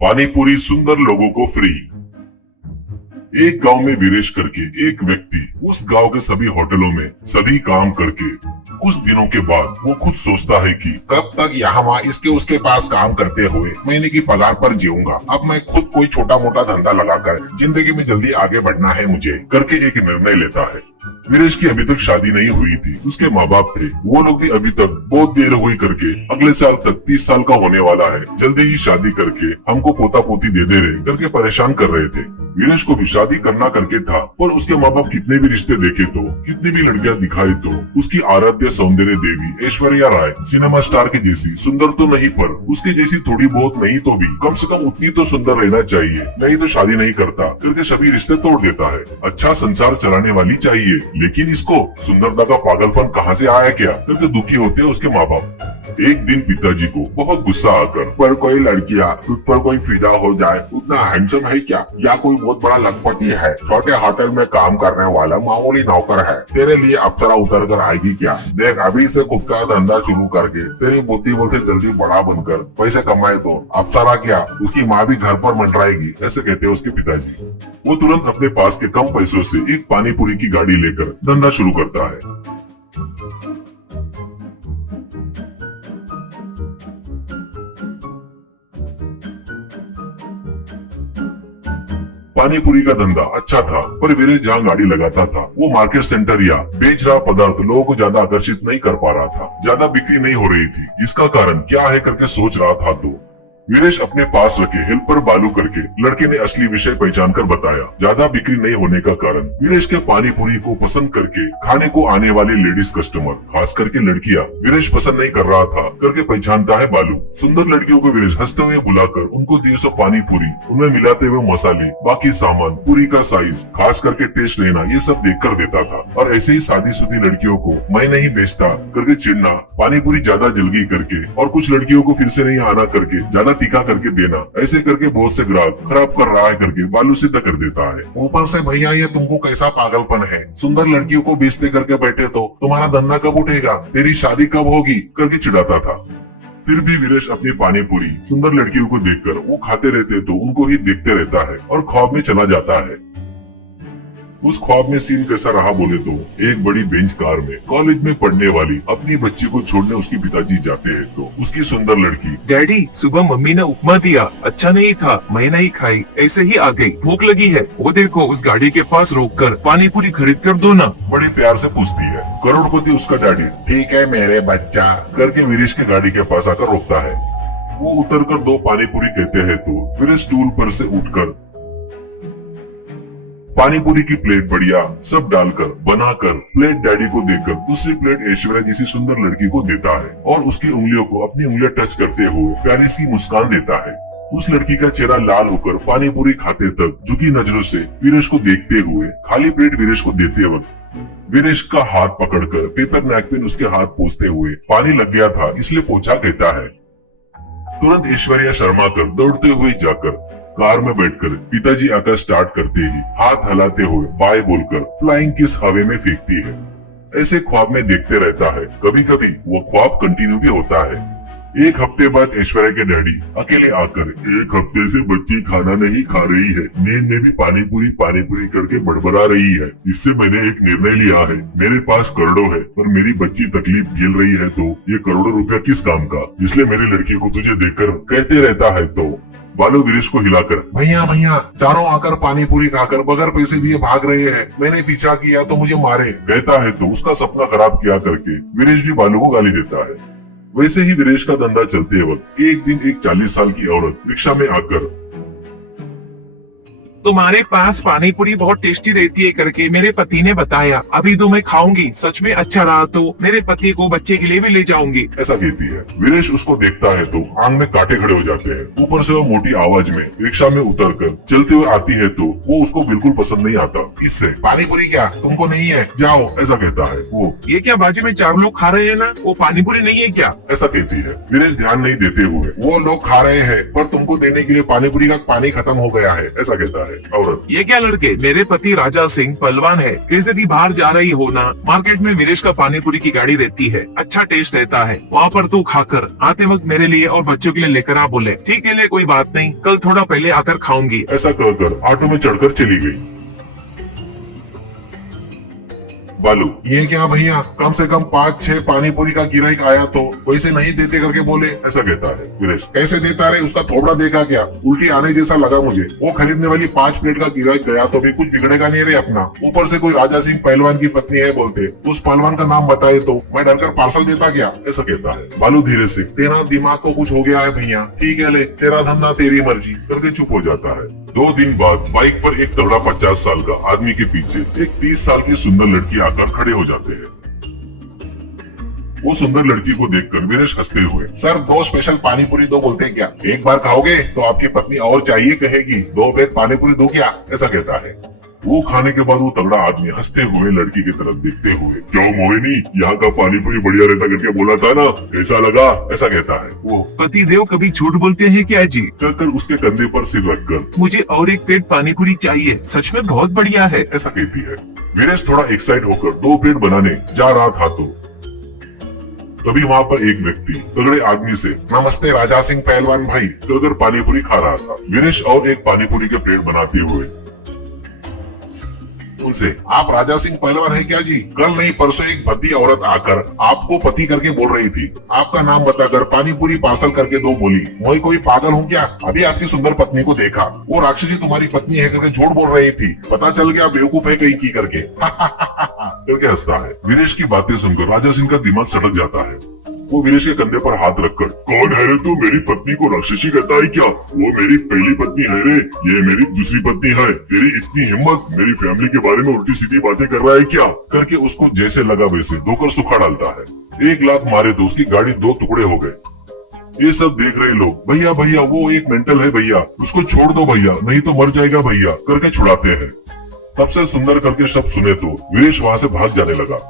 पानी पूरी सुंदर लोगों को फ्री। एक गांव में वीरेश करके एक व्यक्ति उस गांव के सभी होटलों में सभी काम करके कुछ दिनों के बाद वो खुद सोचता है कि कब तक यहाँ वहाँ इसके उसके पास काम करते हुए महीने की पगार पर जीऊंगा। अब मैं खुद कोई छोटा मोटा धंधा लगाकर जिंदगी में जल्दी आगे बढ़ना है मुझे। करके एक निर्णय लेता है। वीरेश की अभी तक शादी नहीं हुई थी। उसके माँ बाप थे, वो लोग भी अभी तक बहुत देर हुई करके अगले साल तक 30 साल का होने वाला है, जल्दी ही शादी करके हमको पोता पोती दे दे रहे करके परेशान कर रहे थे। वीरेश को भी शादी करना करके था, पर उसके माँ बाप कितने भी रिश्ते देखे तो, कितनी भी लड़कियां दिखाई तो, उसकी आराध्य सौंदर्य देवी ऐश्वर्या राय सिनेमा स्टार की जैसी सुंदर तो नहीं, पर उसके जैसी थोड़ी बहुत नहीं तो भी कम से कम उतनी तो सुंदर रहना चाहिए, नहीं तो शादी नहीं करता करके सभी रिश्ते तोड़ देता है। अच्छा संसार चलाने वाली चाहिए, लेकिन इसको सुंदरता का पागलपन कहाँ से आया क्या करके दुखी होते हैं उसके माँ बाप। एक दिन पिताजी को बहुत गुस्सा आकर, पर कोई लड़कियाँ तुझ पर कोई फिदा हो जाए उतना हैंडसम है क्या, या कोई बहुत बड़ा लखपति है, छोटे होटल में काम करने वाला मामूली नौकर है, तेरे लिए अप्सरा उतर कर आएगी क्या। देख अभी से खुद का धंधा शुरू करके तेरी बुद्धि बोलते जल्दी बड़ा बनकर पैसे कमाए तो अप्सरा क्या उसकी माँ भी घर पर मंडराएगी, ऐसे कहते हैं उसके पिताजी। वो तुरंत अपने पास के कम पैसों से एक पानी पूरी की गाड़ी लेकर धंधा शुरू करता है। पानी पूरी का धंधा अच्छा था, पर वीरेश जहाँ गाड़ी लगाता था वो मार्केट सेंटर या बेच रहा पदार्थ लोगों को ज्यादा आकर्षित नहीं कर पा रहा था, ज्यादा बिक्री नहीं हो रही थी। इसका कारण क्या है करके सोच रहा था तो वीरेश अपने पास रखे हेल्पर बालू करके लड़के ने असली विषय पहचान कर बताया। ज्यादा बिक्री नहीं होने का कारण वीरेश के पानी पूरी को पसंद करके खाने को आने वाले लेडीज कस्टमर, खास करके लड़कियां वीरेश पसंद नहीं कर रहा था करके पहचानता है बालू। सुंदर लड़कियों को वीरेश हंसते हुए बुलाकर उनको दिए सो पानी पूरी, उनमें मिलाते हुए मसाले, बाकी सामान, पूरी का साइज, खास करके टेस्ट लेना, ये सब देख कर देता था। और ऐसे ही शादीशुदा लड़कियों को मैं नहीं बेचता करके चिढ़ना, पानी पूरी ज्यादा जल गई करके, और कुछ लड़कियों को फिर से नहीं आना करके ज्यादा तीखा करके देना, ऐसे करके बहुत से ग्राहक खराब कर रहा है करके बालू सिद्ध कर देता है। ऊपर से भैया ये तुमको कैसा पागलपन है, सुंदर लड़कियों को बेचते करके बैठे तो तुम्हारा धंधा कब उठेगा, तेरी शादी कब होगी करके चिढ़ाता था। फिर भी वीरेश अपनी पानी पूरी सुंदर लड़कियों को देखकर वो खाते रहते तो उनको ही देखते रहता है और ख्वाब में चला जाता है। उस ख्वाब में सीन कैसा रहा बोले तो, एक बड़ी बेंच कार में कॉलेज में पढ़ने वाली अपनी बच्ची को छोड़ने उसके पिताजी जाते हैं तो उसकी सुंदर लड़की, डैडी सुबह मम्मी ने उपमा दिया, अच्छा नहीं था, मैं नहीं खाई, ऐसे ही आ गई, भूख लगी है, वो देखो उस गाड़ी के पास रोककर पानी पूरी खरीद कर दो ना। बड़े प्यार से पूछती है। करोड़पति उसका डैडी ठीक है मेरे बच्चा करके वीरेश के गाड़ी के पास आकर रोकता है। वो उतरकर 2 पानी पूरी कहते हैं तो वीरेश स्टूल पर से उठकर पानी पूरी की प्लेट बढ़िया सब डालकर बनाकर प्लेट डैडी को देकर दूसरी प्लेट ऐश्वर्या जैसी सुंदर लड़की को देता है और उसकी उंगलियों को अपनी उंगलियां टच करते हुए प्यारी सी मुस्कान देता है। उस लड़की का चेहरा लाल होकर पानी पूरी खाते तक झुकी नजरों से वीरेश को देखते हुए खाली प्लेट वीरेश को देते वक्त वीरेश का हाथ पकड़कर पेपर नैपकिन उसके हाथ पोंछते हुए, पानी लग गया था इसलिए पोंछा कहता है। तुरंत ऐश्वर्या शर्मा कर दौड़ते हुए जाकर कार में बैठकर पिताजी आकर स्टार्ट करते ही हाथ हिलाते हुए बाय बोलकर फ्लाइंग किस हवा में फेंकती है। ऐसे ख्वाब में देखते रहता है। कभी कभी वो ख्वाब कंटिन्यू भी होता है। एक हफ्ते बाद ऐश्वर्या के डैडी अकेले आकर, एक हफ्ते से बच्ची खाना नहीं खा रही है, नींद में भी पानी पूरी करके बड़बड़ा रही है, इससे मैंने एक निर्णय लिया है। मेरे पास करोड़ों है पर मेरी बच्ची तकलीफ झेल रही है तो ये करोड़ों रुपया किस काम का, इसलिए मेरी लड़की को तुझे देखकर कहते रहता है तो बालू वीरेश को हिलाकर, भैया भैया चारों आकर पानी पूरी खाकर बगैर पैसे दिए भाग रहे हैं, मैंने पीछा किया तो मुझे मारे कहता है तो उसका सपना खराब किया करके वीरेश भी बालू को गाली देता है। वैसे ही वीरेश का धंधा चलते वक्त एक दिन एक 40 साल की औरत रिक्शा में आकर, तुम्हारे पास पानी पूरी बहुत टेस्टी रहती है करके मेरे पति ने बताया, अभी तो मैं खाऊंगी, सच में अच्छा रहा तो मेरे पति को बच्चे के लिए भी ले जाऊंगी, ऐसा कहती है। वीरेश उसको देखता है तो आंख में कांटे खड़े हो जाते हैं। ऊपर से वो मोटी आवाज में रिक्शा में उतरकर चलते हुए आती है तो वो उसको बिल्कुल पसंद नहीं आता। इससे पानी पूरी क्या तुमको नहीं है, जाओ, ऐसा कहता है। वो ये क्या बाजू में 4 लोग खा रहे हैं ना, वो पानी पूरी नहीं है क्या, ऐसा कहती है। वीरेश ध्यान नहीं देते हुए, वो लोग खा रहे हैं पर तुमको देने के लिए पानी पूरी का पानी खत्म हो गया है, ऐसा कहता है। है औरत। ये क्या लड़के, मेरे पति राजा सिंह पहलवान है, कैसे भी बाहर जा रही हो ना, मार्केट में वीरेश का पानी पूरी की गाड़ी देती है, अच्छा टेस्ट रहता है, वहाँ पर तू खाकर आते वक्त मेरे लिए और बच्चों के लिए लेकर आ। बोले ठीक है ले, कोई बात नहीं, कल थोड़ा पहले आकर खाऊंगी। ऐसा कहकर ऑटो में चढ़कर चली गई। बालू, ये क्या भैया, कम से कम 5-6 पानी पूरी का गिराइक आया तो वैसे नहीं देते करके बोले। ऐसा कहता है वीरेश। कैसे देता रे, उसका थोबड़ा देखा क्या, उल्टी आने जैसा लगा मुझे। वो खरीदने वाली 5 प्लेट का गिराइक गया तो भी कुछ बिगड़ेगा नहीं रे अपना। ऊपर से कोई राजा सिंह पहलवान की पत्नी है बोलते, उस पहलवान का नाम बताए तो मैं डरकर पार्सल देता क्या। ऐसा कहता है बालू धीरे से। तेरा दिमाग को कुछ हो गया है भैया, ठीक है ले, तेरा धंधा तेरी मर्जी करके चुप हो जाता है। 2 दिन बाद बाइक पर एक तगड़ा 50 साल का आदमी के पीछे एक 30 साल की सुंदर लड़की आकर खड़े हो जाते हैं। वो सुंदर लड़की को देखकर वीरेश हंसते हुए, सर 2 स्पेशल पानी पूरी दो बोलते हैं क्या, एक बार खाओगे तो आपकी पत्नी और चाहिए कहेगी, 2 प्लेट पानी पूरी दो क्या। ऐसा कहता है। वो खाने के बाद वो तगड़ा आदमी हंसते हुए लड़की की तरफ देखते हुए, क्यों मोहिनी, यहाँ का पानी पूरी बढ़िया रहता करके बोला था ना, कैसा लगा। ऐसा कहता है वो। पति देव कभी झूठ बोलते हैं क्या जी। कहकर उसके कंधे पर सिर रखकर, मुझे और एक प्लेट पानी पूरी चाहिए, सच में बहुत बढ़िया है। ऐसा कहती है। वीरेश थोड़ा एक्साइट होकर 2 प्लेट बनाने जा रहा था तो तभी वहाँ पर एक व्यक्ति तगड़े आदमी से नमस्ते राजा सिंह पहलवान भाई कहकर पानी पूरी खा रहा था। वीरेश और एक पानी पूरी के प्लेट बनाते हुए उनसे, आप राजा सिंह पहलवान है क्या जी, कल नहीं परसों एक भद्दी औरत आकर आपको पति करके बोल रही थी, आपका नाम बताकर पानी पूरी पार्सल करके दो बोली, मैं कोई पागल हूँ क्या, अभी आपकी सुंदर पत्नी को देखा, वो राक्षसी तुम्हारी पत्नी है करके झूठ बोल रही थी, पता चल गया बेवकूफ है कहीं की करके। करके हंसता है। वीरेश की बातें सुनकर राजा सिंह का दिमाग सटक जाता है। वो वीरेश के कंधे पर हाथ रखकर, कौन है रे तू, मेरी पत्नी को राक्षसी कहता है क्या, वो मेरी पहली पत्नी है रे, ये मेरी दूसरी पत्नी है, तेरी इतनी हिम्मत, मेरी फैमिली के बारे में उल्टी सीधी बातें कर रहा है क्या। करके उसको जैसे लगा वैसे धोकर सुखा डालता है। एक लात मारे तो उसकी गाड़ी 2 टुकड़े हो गए। ये सब देख रहे लोग, भैया भैया वो एक मेंटल है भैया, उसको छोड़ दो भैया, नहीं तो मर जाएगा भैया, करके छुड़ाते हैं। तब से सुंदर करके शब्द सुने तो वीरेश वहाँ से भाग जाने लगा।